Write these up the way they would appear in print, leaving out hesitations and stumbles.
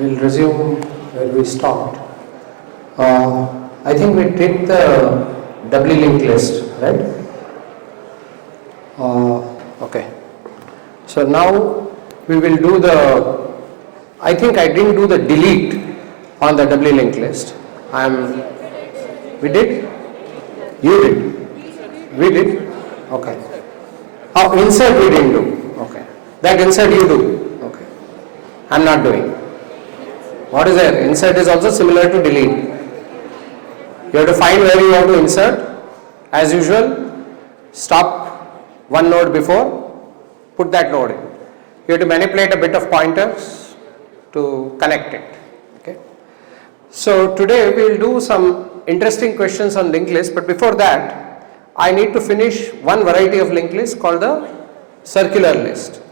We'll resume where we stopped. I think we did the doubly linked list, right? Okay. So now we will do the, I think I didn't do the delete on the doubly linked list. We did? You did? We did? Okay. Oh, insert we didn't do. Okay. That insert you do. Okay. I'm not doing. What is there? Insert is also similar to delete. You have to find where you want to insert. As usual, stop one node before, put that node in. You have to manipulate a bit of pointers to connect it. Okay. So today we will do some interesting questions on linked list, but before that, I need to finish one variety of linked list called the circular list.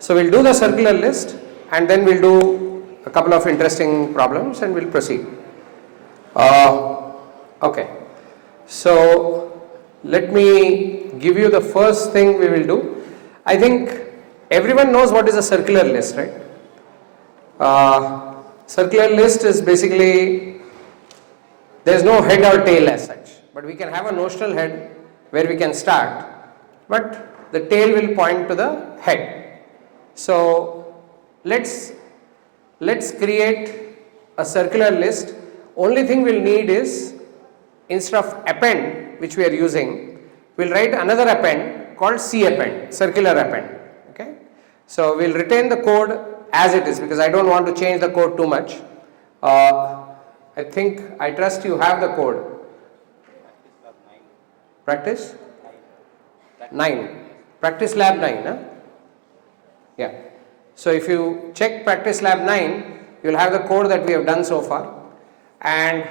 So we'll do the circular list and then we'll do a couple of interesting problems and we'll proceed. Okay. So let me give you the first thing we will do. I think everyone knows what is a circular list, right? Circular list is basically, there is no head or tail as such, but we can have a notional head where we can start, but the tail will point to the head. So let's create a circular list. Only thing we'll need is, instead of append which we are using, we'll write another append called cappend, circular append. Okay. So we'll retain the code as it is because I don't want to change the code too much. I trust you have the code. Practice 9. Practice lab 9. Huh? Yeah. So if you check practice lab 9, you will have the code that we have done so far, and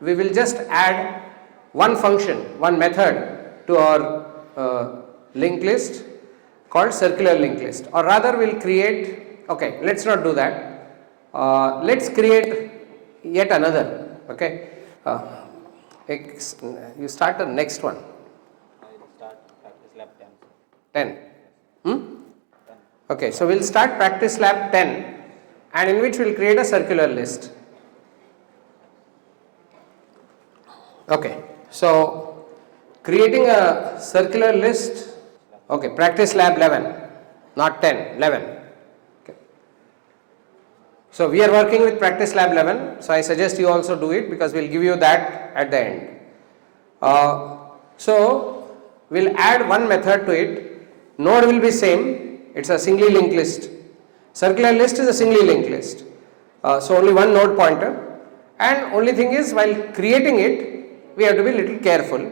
we will just add one function, one method to our linked list called circular linked list, or rather we'll create, okay, let's not do that. Let's create yet another. Okay. You start the next one. I will start practice lab 10. 10. Okay, so we'll start practice lab 10 and in which we'll create a circular list. Okay, so creating a circular list, okay, practice lab 11, not 10, 11. Okay. So we are working with practice lab 11, so I suggest you also do it because we'll give you that at the end. So we'll add one method to it. Node will be same, it's a singly linked list. Circular list is a singly linked list. So only one node pointer, and only thing is while creating it, we have to be a little careful.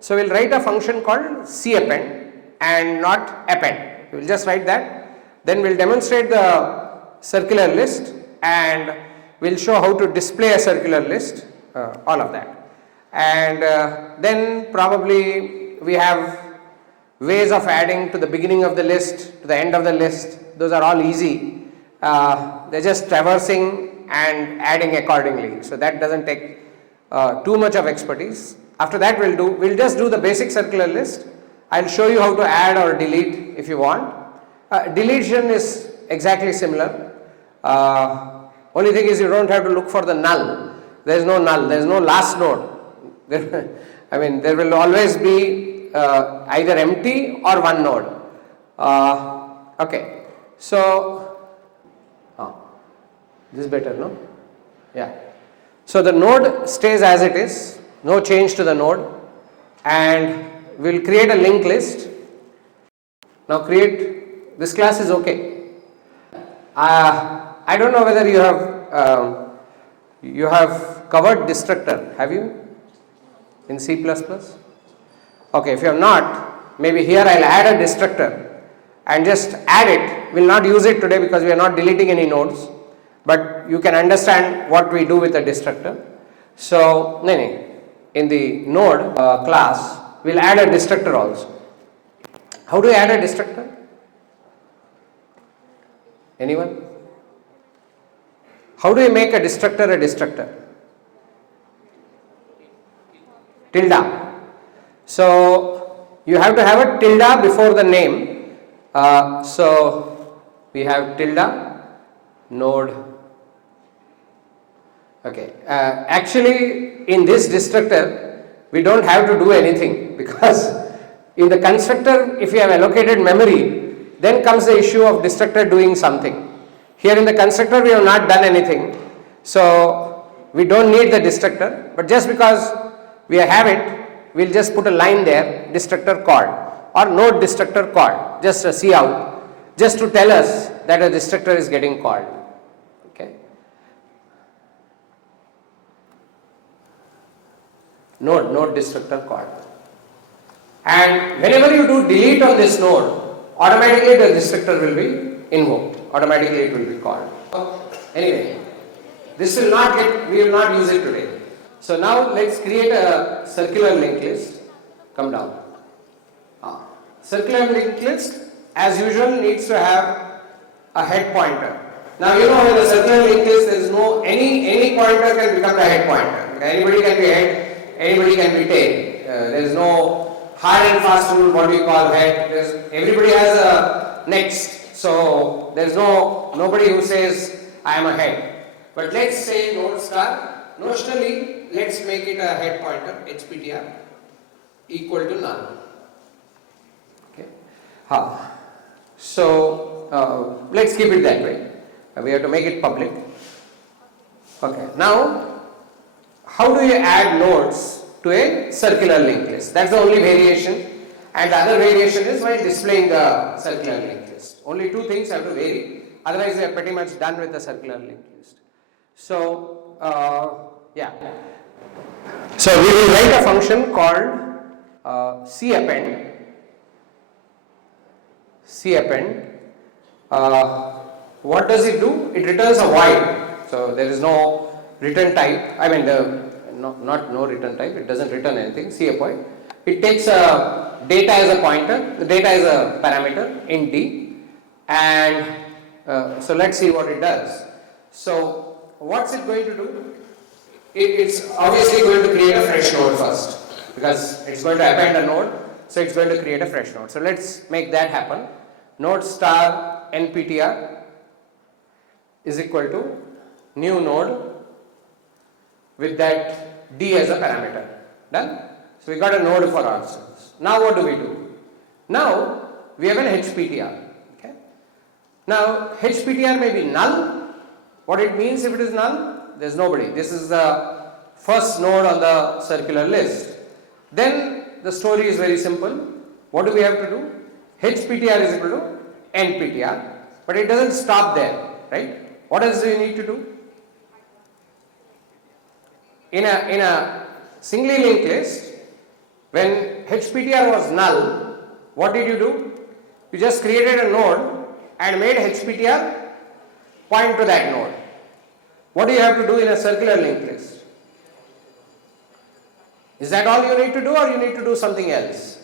So we'll write a function called cappend and not append. We'll just write that. Then we'll demonstrate the circular list and we'll show how to display a circular list, all of that. And then probably we have ways of adding to the beginning of the list, to the end of the list. Those are all easy. They're just traversing and adding accordingly. So that doesn't take too much of expertise. After that we'll just do the basic circular list. I'll show you how to add or delete if you want. Deletion is exactly similar. Only thing is you don't have to look for the null. There is no null, there is no last node. There will always be either empty or one node. Okay, so this is better, no? Yeah. So the node stays as it is, no change to the node, and we'll create a linked list. Now this class is okay. I don't know whether you have covered destructor, have you, in C++? Okay, if you have not, maybe here I'll add a destructor and just add it. We'll not use it today because we are not deleting any nodes, but you can understand what we do with a destructor. So in the node class, we'll add a destructor also. How do you add a destructor? Anyone? How do you make a destructor a destructor? Tilde. So you have to have a tilde before the name. So we have tilde node Okay, actually in this destructor we don't have to do anything because in the constructor if you have allocated memory then comes the issue of destructor doing something. Here in the constructor we have not done anything, so we don't need the destructor, but just because we have it we'll just put a line there, destructor called or node destructor called, just a cout, just to tell us that a destructor is getting called. Okay. Node destructor called. And whenever you do delete on this node, automatically the destructor will be invoked, automatically it will be called. Anyway, this will not get, we will not use it today. So now let's create a circular linked list. Come down. Circular linked list as usual needs to have a head pointer. Now you know in a circular linked list there is no any pointer can become the head pointer. Anybody can be head, anybody can be tail. There is no hard and fast rule what we call head. Everybody has a next. So there is nobody who says I am a head. But let's say node star. Notionally, let's make it a head pointer HPTR equal to null. Okay. So let's keep it that way. We have to make it public. Okay. Now, how do you add nodes to a circular linked list? That's the only variation, and the other variation is while displaying the circular linked list. Only two things have to vary. Otherwise, we are pretty much done with the circular linked list. So. Yeah. So we will write a function called cappend. What does it do? It returns a void. So there is no return type. I mean, not no return type. It doesn't return anything. Cappend. It takes data as a pointer. The data is a parameter int d, and so let's see what it does. So what's it going to do? It's obviously going to create a fresh node first because it's going to append a node, so it's going to create a fresh node. So let's make that happen. Node star nptr is equal to new node with that d as a parameter. Done? So we got a node for ourselves. Now what do we do? Now we have an HPTR. Okay. Now HPTR may be null. What it means if it is null? There is nobody. This is the first node on the circular list. Then the story is very simple. What do we have to do? HPTR is equal to NPTR, but it doesn't stop there, right? What else do you need to do? In a singly linked list, when HPTR was null, what did you do? You just created a node and made HPTR point to that node. What do you have to do in a circular linked list? Is that all you need to do, or you need to do something else?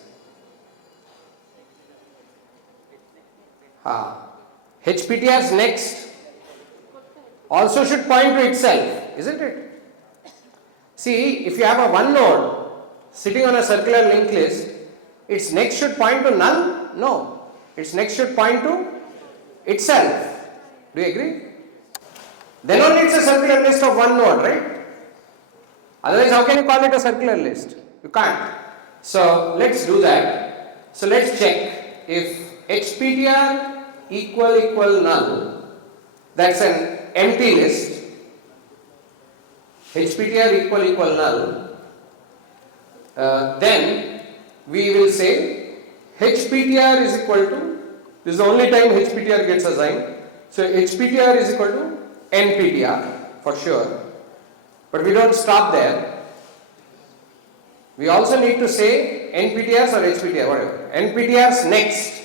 HPTR's next also should point to itself, isn't it? See, if you have a one node sitting on a circular linked list, its next should point to null? No. Its next should point to itself. Do you agree? Then only it's a circular list of one node, right? Otherwise, how can you call it a circular list? You can't. So let's do that. So let's check if HPTR equal null. That's an empty list. HPTR equal null. Then we will say HPTR is equal to, this is the only time HPTR gets assigned. So HPTR is equal to NPTR for sure. But we don't stop there. We also need to say NPTRs or HPTR, whatever. NPTR's next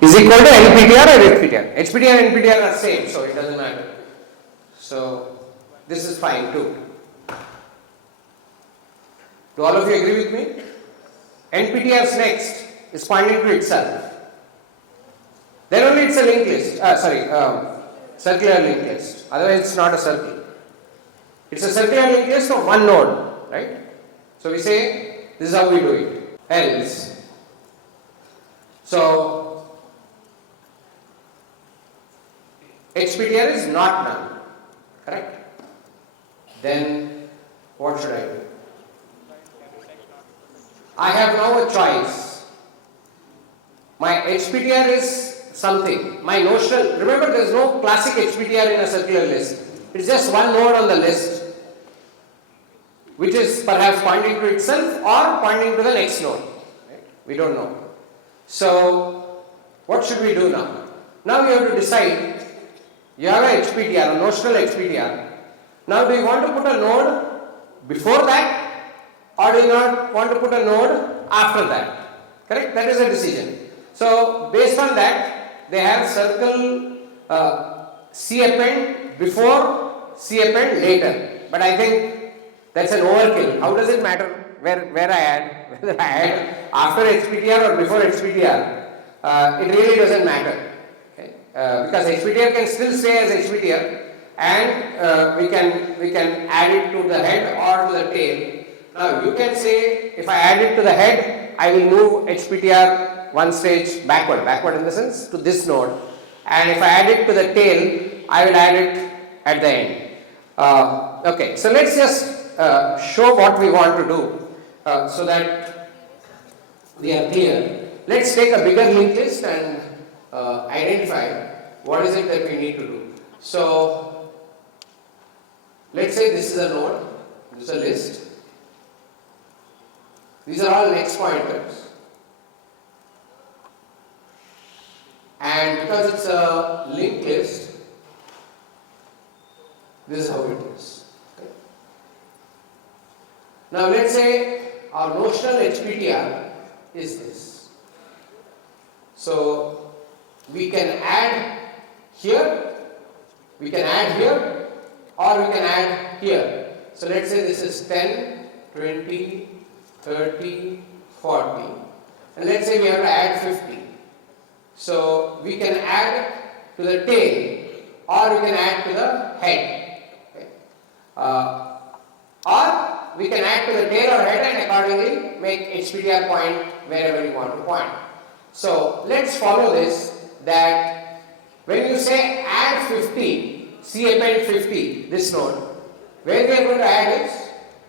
is equal to NPTR or HPTR. HPTR and NPTR are same, so it doesn't matter. So this is fine too. Do all of you agree with me? NPTR's next is pointing to itself. Then only it's a linked list. Circular linked list. Otherwise it's not a circle. It's a circular linked list of one node, right? So we say this is how we do it. Else. So HPTR is not null, correct? Then what should I do? I have now a choice. My HPTR is something. My notional, remember there is no classic HPTR in a circular list. It is just one node on the list, which is perhaps pointing to itself or pointing to the next node. Right? We don't know. So, what should we do now? Now we have to decide. You have a HPTR, a notional HPTR. Now do you want to put a node before that, or do you not want to put a node after that? Correct? That is a decision. So, based on that, they have circle C append before, C append later. But I think that's an overkill. How does it matter where I add? Whether I add after HPTR or before HPTR, it really doesn't matter. Okay? Because HPTR can still stay as HPTR, and we can add it to the head or to the tail. Now you can say, if I add it to the head, I will move HPTR one stage backward in the sense to this node, and if I add it to the tail, I will add it at the end. Okay, so let's just show what we want to do so that we are clear. Let's take a bigger linked list and identify what is it that we need to do. So let's say this is a node, this is a list. These are all next pointers. And because it's a linked list, this is how it is. Okay. Now let's say our notional HPTR is this. So we can add here, or we can add here. So let's say this is 10, 20, 30, 40, and let's say we have to add 50. So we can add to the tail, or we can add to the head. Okay. Or we can add to the tail or head and accordingly make HPTR point wherever you want to point. So let's follow this, that when you say add 50, C append 50, this node, where we are going to add is,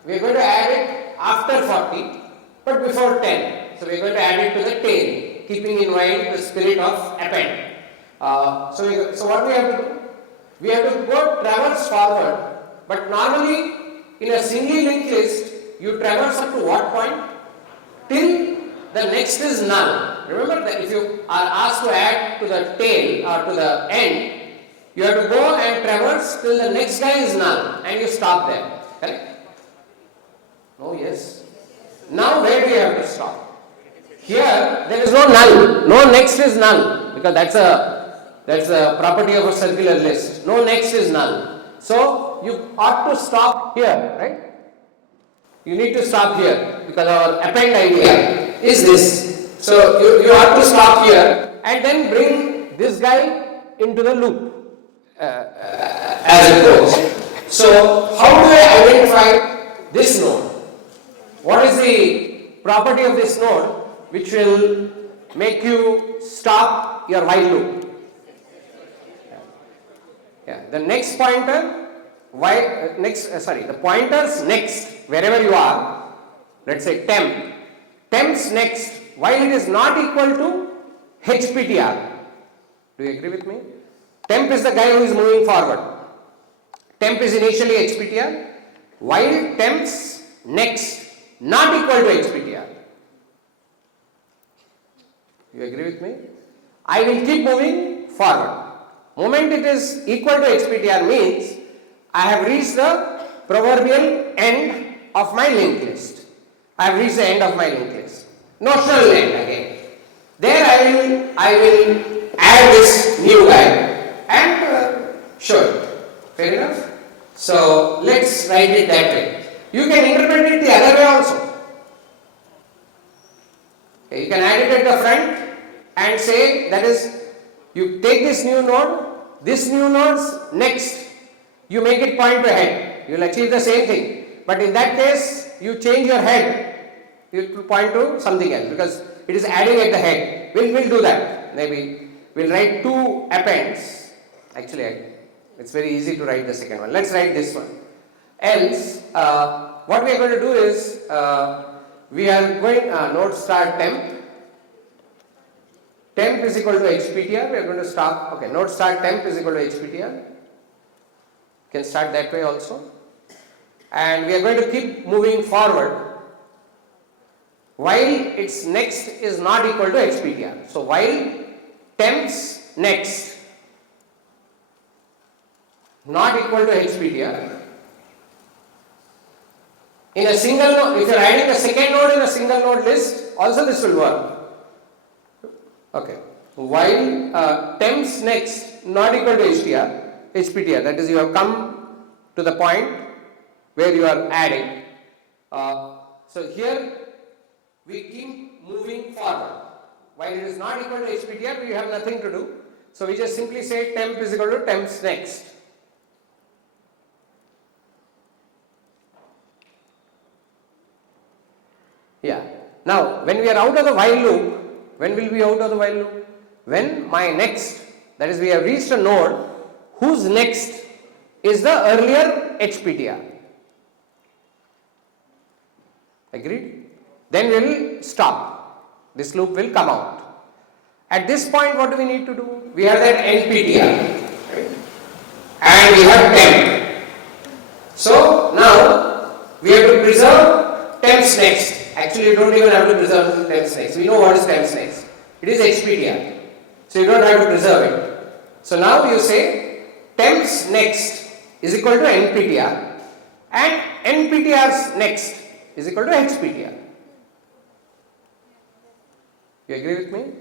we are going to add it after 40 but before 10. So we are going to add it to the tail, keeping in mind the spirit of append. So what we have to do? We have to go traverse forward, but normally in a singly linked list, you traverse up to what point? Till the next is null. Remember that if you are asked to add to the tail or to the end, you have to go and traverse till the next guy is null and you stop there. Correct? No, yes. Now where do you have to stop? Here there is no null. No next is null, because that's a property of a circular list. No next is null. So you ought to stop here, right? You need to stop here because our append idea is this. So you ought to stop here and then bring this guy into the loop as it goes. So how do I identify this node? What is the property of this node which will make you stop your while loop? Yeah, the next pointer, the pointers next, wherever you are, let's say temp's next, while it is not equal to HPTR. Do you agree with me? Temp is the guy who is moving forward. Temp is initially HPTR, while temp's next not equal to HPTR. You agree with me? I will keep moving forward. Moment it is equal to HPTR means I have reached the proverbial end of my linked list. I have reached the end of my linked list. Notional end again. There I will add this new guy and show it. Fair enough? So let's write it that way. You can interpret it the other way also. Okay, you can add it at the front and say, that is, you take this new node's next, you make it point to head. You will achieve the same thing. But in that case, you change your head, it will point to something else because it is adding at the head. We'll do that. Maybe we'll write two appends. Actually, it's very easy to write the second one. Let's write this one. Else, what we are going to do is, we are going, node star temp. Temp is equal to HPTR. We are going to start, okay, node star temp is equal to HPTR. You can start that way also. And we are going to keep moving forward while its next is not equal to HPTR. So while temp's next not equal to HPTR, in a single node, if you are adding a second node in a single node list, also this will work. Okay. While temp's next not equal to HPTR, that is, you have come to the point where you are adding. So here we keep moving forward. While it is not equal to HPTR, we have nothing to do. So we just simply say temp is equal to temp's next. Yeah. Now, when we are out of the while loop, when will we be out of the while loop? When my next, that is, we have reached a node whose next is the earlier HPTR. Agreed? Then we will stop. This loop will come out. At this point, what do we need to do? We have that NPTR, right? And we have temp. So now we have to preserve temp's next. Actually, you don't even have to preserve temp's next. We know what is temp's next. It is HPTR. So you don't have to preserve it. So now you say temp's next is equal to NPTR and NPTR's next is equal to HPTR. You agree with me?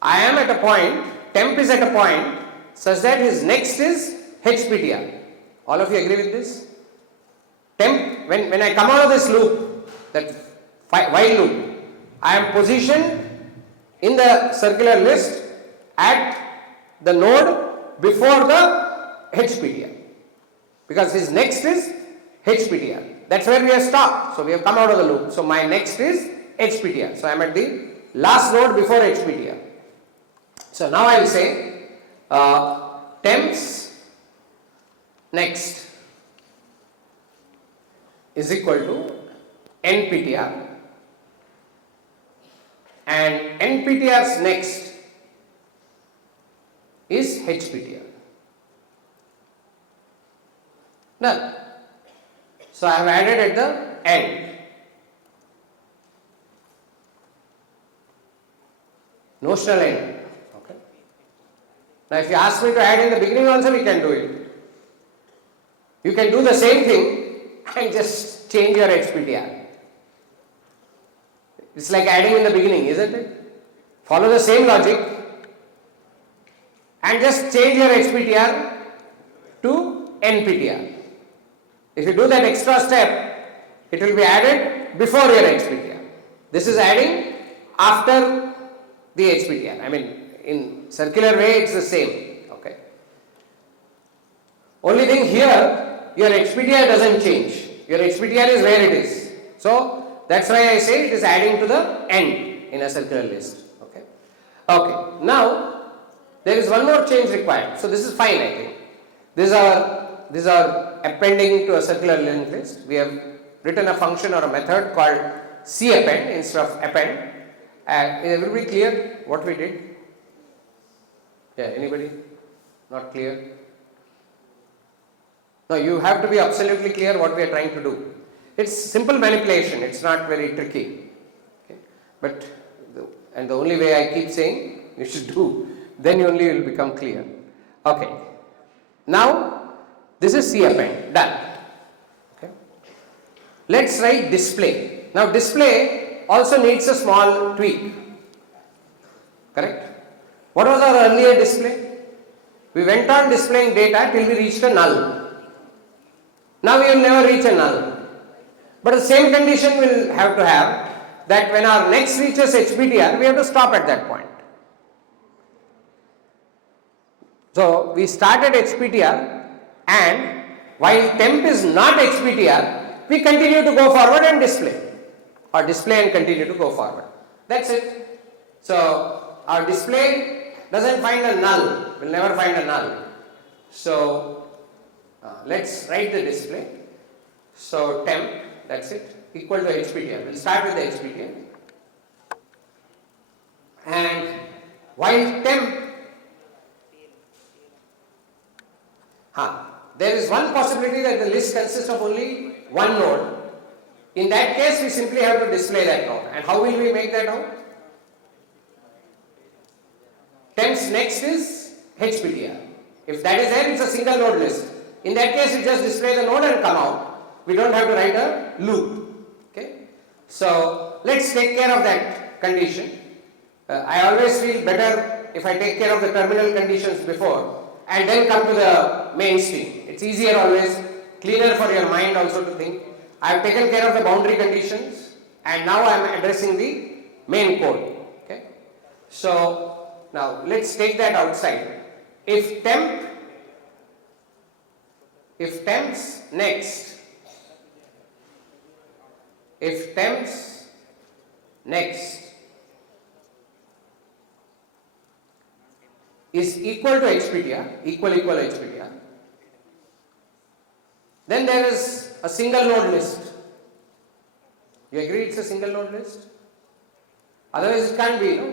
I am at a point, temp is at a point such that his next is HPTR. All of you agree with this? Temp, when I come out of this loop, that while loop, I am positioned in the circular list at the node before the HPTR, because his next is HPTR. That's where we have stopped. So we have come out of the loop. So my next is HPTR. So I am at the last node before HPTR. So now I will say temp's next is equal to NPTR and NPTR's next is HPTR. Done. So I have added at the end. Notional end. Okay. Now if you ask me to add in the beginning also, we can do it. You can do the same thing and just change your HPTR. It's like adding in the beginning, isn't it? Follow the same logic and just change your HPTR to NPTR. If you do that extra step, it will be added before your HPTR. This is adding after the HPTR. I mean, in circular way, it's the same. Okay. Only thing here, your HPTR doesn't change. Your HPTR is where it is. So that's why I say it is adding to the end in a circular list. Okay. Okay. Now there is one more change required. So this is fine, I think. These are appending to a circular linked list. We have written a function or a method called cappend instead of append. Is everybody clear what we did? Yeah, anybody? Not clear? No, you have to be absolutely clear what we are trying to do. It's simple manipulation, it's not very tricky. Okay? But, the only way I keep saying you should do, then only you will become clear. Okay. Now, this is cappend, done. Okay. Let's write display. Now, display also needs a small tweak. Correct? What was our earlier display? We went on displaying data till we reached a null. Now we will never reach a null. But the same condition will have to have that when our next reaches HPTR, we have to stop at that point. So we start at HPTR, and while temp is not HPTR, we continue to go forward and display, or display and continue to go forward. That's it. So our display doesn't find a null, will never find a null. So let's write the display. So temp, that's it, equal to HPTR. We'll start with the HPTR. And while temp, there is one possibility that the list consists of only one node. In that case, we simply have to display that node. And how will we make that out? Temp's next is HPTR. If that is there, it's a single node list. In that case, we just display the node and come out. We don't have to write a loop. Okay. So let's take care of that condition. I always feel better if I take care of the terminal conditions before and then come to the main stream. It's easier always, cleaner for your mind also to think. I have taken care of the boundary conditions and now I am addressing the main code. Okay. So now let's take that outside. If temp's next is equal to HPTR, equal HPTR, then there is a single node list. You agree it's a single node list? Otherwise it can't be, no?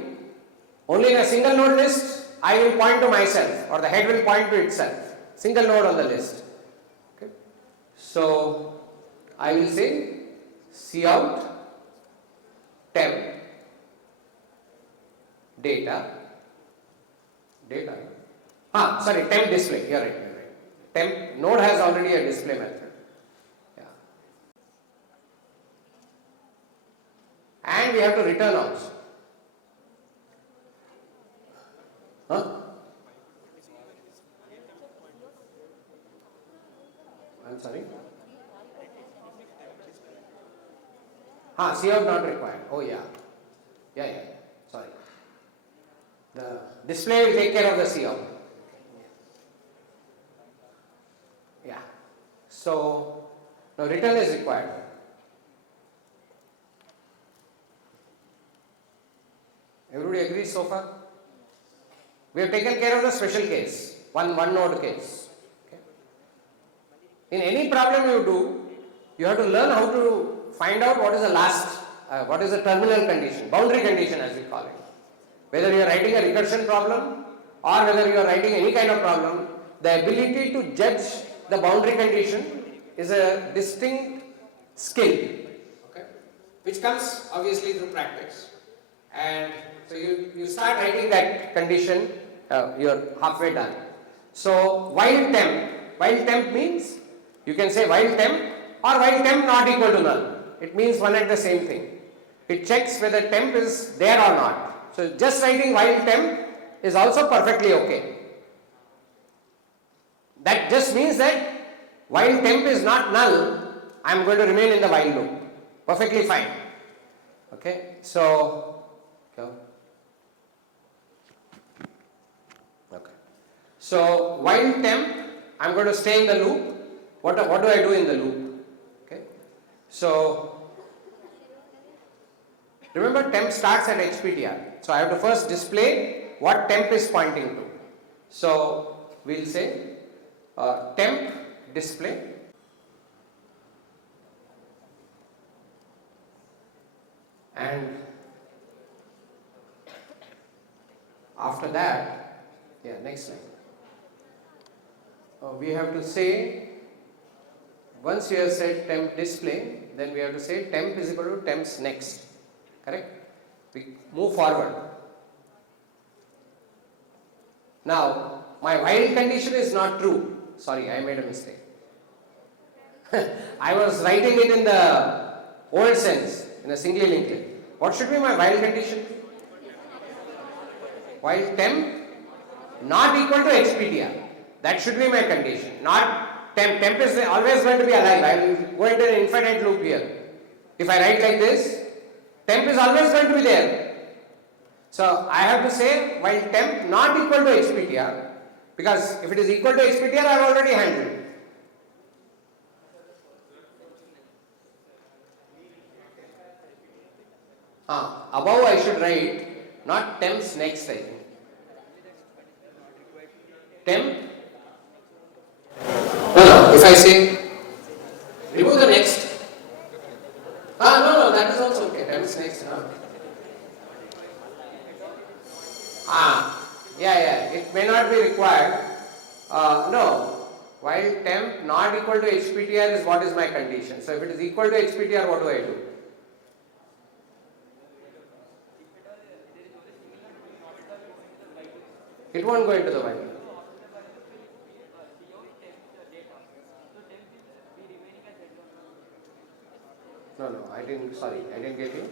Only in a single node list, I will point to myself or the head will point to itself. Single node on the list. Okay. So I will say cout temp data. Temp display. You're right. Temp node has already a display method. Yeah. And we have to return also. I'm sorry. Cout not required. Oh yeah. Sorry. The display will take care of the cout. Yeah. So now return is required. Everybody agrees so far? We have taken care of the special case, one node case. Okay. In any problem you do, you have to learn how to find out what is the terminal condition, boundary condition as we call it. Whether you are writing a recursion problem or whether you are writing any kind of problem, the ability to judge the boundary condition is a distinct skill, okay, which comes obviously through practice. And so you start writing that condition, you're halfway done. So while temp means you can say while temp or while temp not equal to null. It means one and the same thing. It checks whether temp is there or not. So just writing while temp is also perfectly okay. That just means that while temp is not null, I am going to remain in the while loop. Perfectly fine. Okay. So while temp, I am going to stay in the loop. What do I do in the loop? Okay. So remember, temp starts at HPTR. So I have to first display what temp is pointing to. So we'll say temp display and after that, next line. We have to say, once we have said temp display, then we have to say temp is equal to temp's next. Correct? We move forward. Now, my while condition is not true. Sorry, I made a mistake. I was writing it in the old sense, in a singly linked list. What should be my while condition? While temp not equal to HPTR. That should be my condition. Not temp. Temp is always going to be alive. I will go into an infinite loop here. If I write like this, temp is always going to be there. So I have to say while temp not equal to HPTR, because if it is equal to HPTR, I have already handled it. Above I should write not temp's next, I think. Temp if I say remove the next, no, that is also okay. Temps next. Yeah, it may not be required. No, while temp not equal to HPTR is what is my condition. So if it is equal to HPTR, what do I do? It won't go into the while. No, I didn't get you.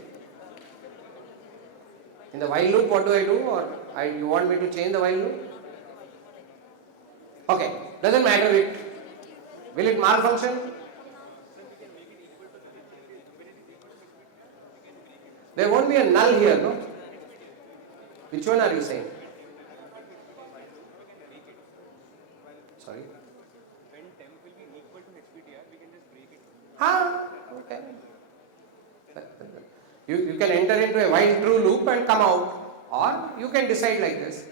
In the while loop, what do I do? Or you want me to change the while loop? Okay, doesn't matter. Will it malfunction? There won't be a null here, no? Which one are you saying? Sorry? When temp will be equal to HPTR, we can just break it. Okay. You can enter into a while true loop and come out, or you can decide like this.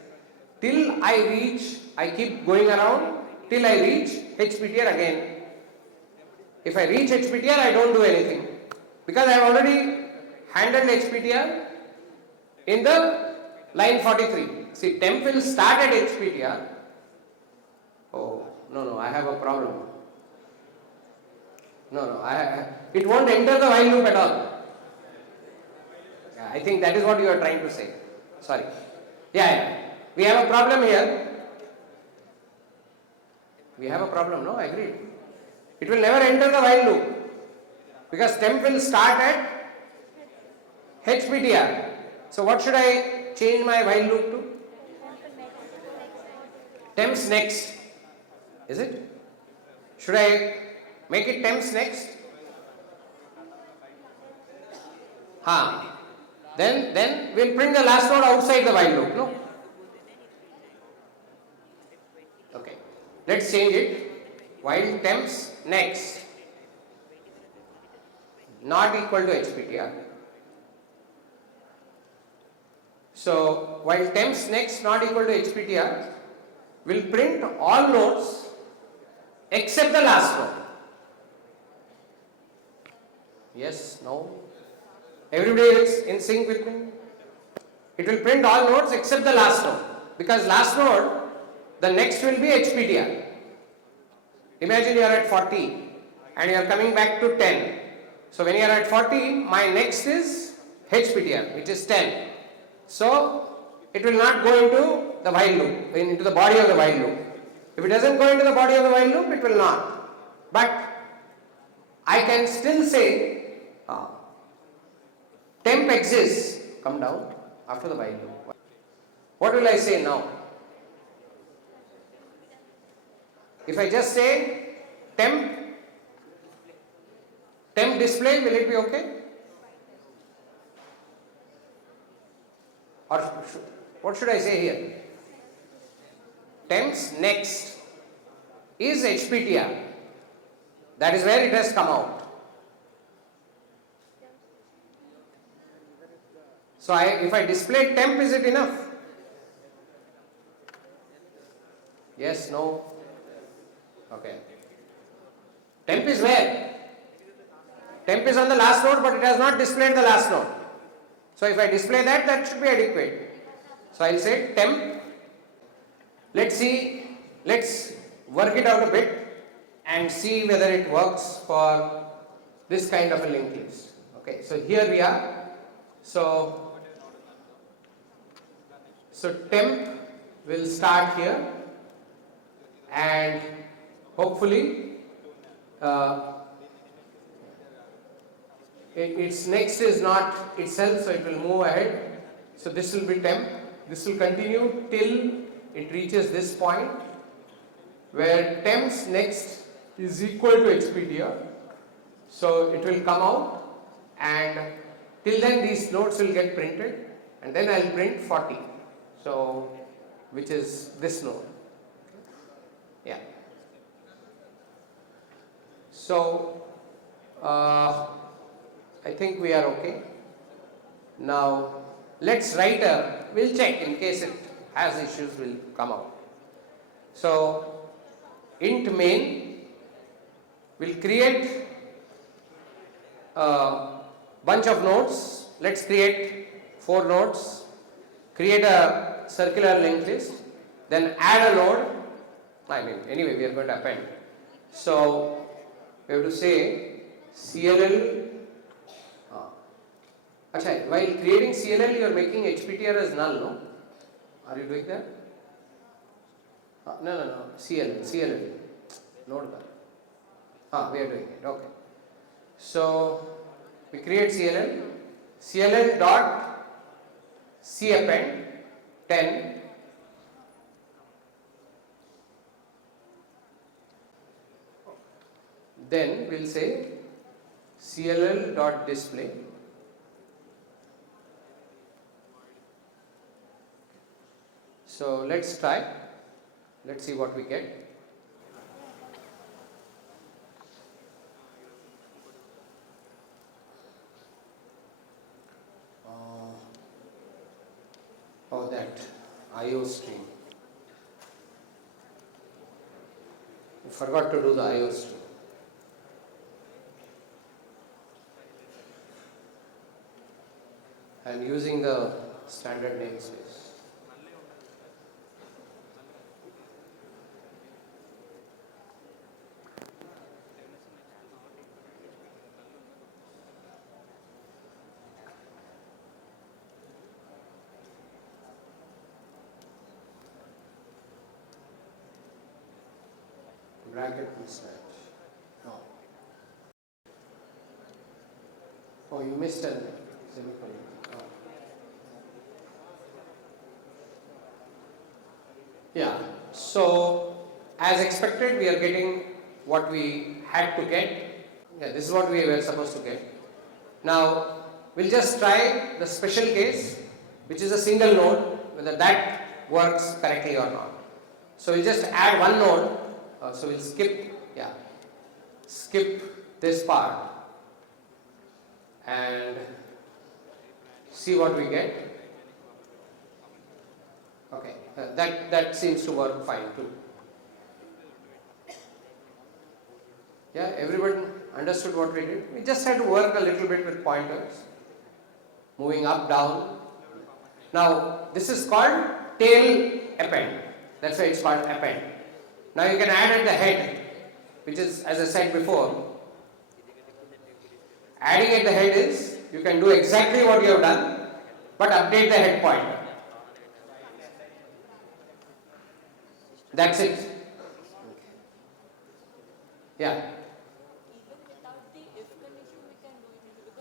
Till I keep going around till I reach HPTR again. If I reach HPTR, I don't do anything because I have already handled HPTR in the line 43. See, temp will start at HPTR. Oh, no, I have a problem. No, it won't enter the while loop at all. I think that is what you are trying to say. Sorry. Yeah. We have a problem here. We have a problem, no? Agreed. It will never enter the while loop because temp will start at HPTR. So what should I change my while loop to? Temps next. Is it? Should I make it temps next? Then we'll print the last node outside the while loop, no? Okay. Let's change it. While temps next not equal to HPTR. So while temps next not equal to HPTR, will print all nodes except the last node. Yes, no. Everybody is in sync with me? It will print all nodes except the last node because last node, the next will be HPTR. Imagine you are at 40 and you are coming back to 10. So when you are at 40, my next is HPTR, which is 10. So it will not go into the while loop, into the body of the while loop. If it doesn't go into the body of the while loop, it will not. But I can still say temp exists, come down after the while loop. What will I say now? If I just say temp display, will it be okay? Or what should I say here? Temps next is HPTR. That is where it has come out. So if I display temp, is it enough? Yes, no? Okay. Temp is where? Temp is on the last node, but it has not displayed the last node. So if I display that, that should be adequate. So I'll say temp. Let's work it out a bit and see whether it works for this kind of a linked list. Okay, so here we are. So temp will start here and hopefully its next is not itself, so it will move ahead. So this will be temp. This will continue till it reaches this point where temps next is equal to HPTR. So it will come out and till then these nodes will get printed and then I'll print 40. So which is this node. Yeah. So I think we are okay. Now let's write we'll check in case it has issues, will come out. So int main we'll create a bunch of nodes. Let's create 4 nodes, create a circular linked list, then add a node. Anyway, we are going to append. So we have to say CLL. Achha, while creating CLL, you are making HPTR as null, no? Are you doing that? No. CLL. Node. We are doing it. Okay. So we create CLL dot CAppend 10. Then we'll say CLL dot display. So let's try. Let's see what we get. That IO stream. We forgot to do the IO stream. I'm using the standard namespace. Bracket mismatch. No. Oh, you missed a semicolon. Oh. Yeah. So, as expected, we are getting what we had to get. Yeah, this is what we were supposed to get. Now, we'll just try the special case, which is a single node, whether that works correctly or not. So, we'll just add one node. So we'll skip this part and see what we get. Okay, that seems to work fine too. Yeah, everyone understood what we did. We just had to work a little bit with pointers, moving up, down. Now this is called tail append. That's why it's called append. Now you can add at the head, which is, as I said before, adding at the head is, you can do exactly what you have done, but update the head pointer. That's it. Yeah. Even without the if condition, we can do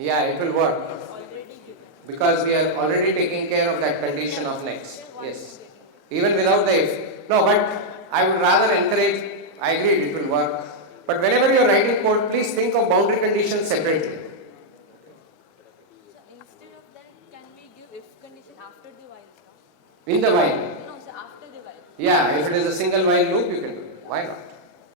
it. Yeah, it will work. Already given. Because we are already taking care of that condition of next. Yes. Even without the if. No, but I would rather encourage, I agree it will work. But whenever you are writing code, please think of boundary conditions separately. So instead of that, can we give if condition after the while stop? In the while. No, so after the while. Yeah, if it is a single while loop, you can do it. Why not?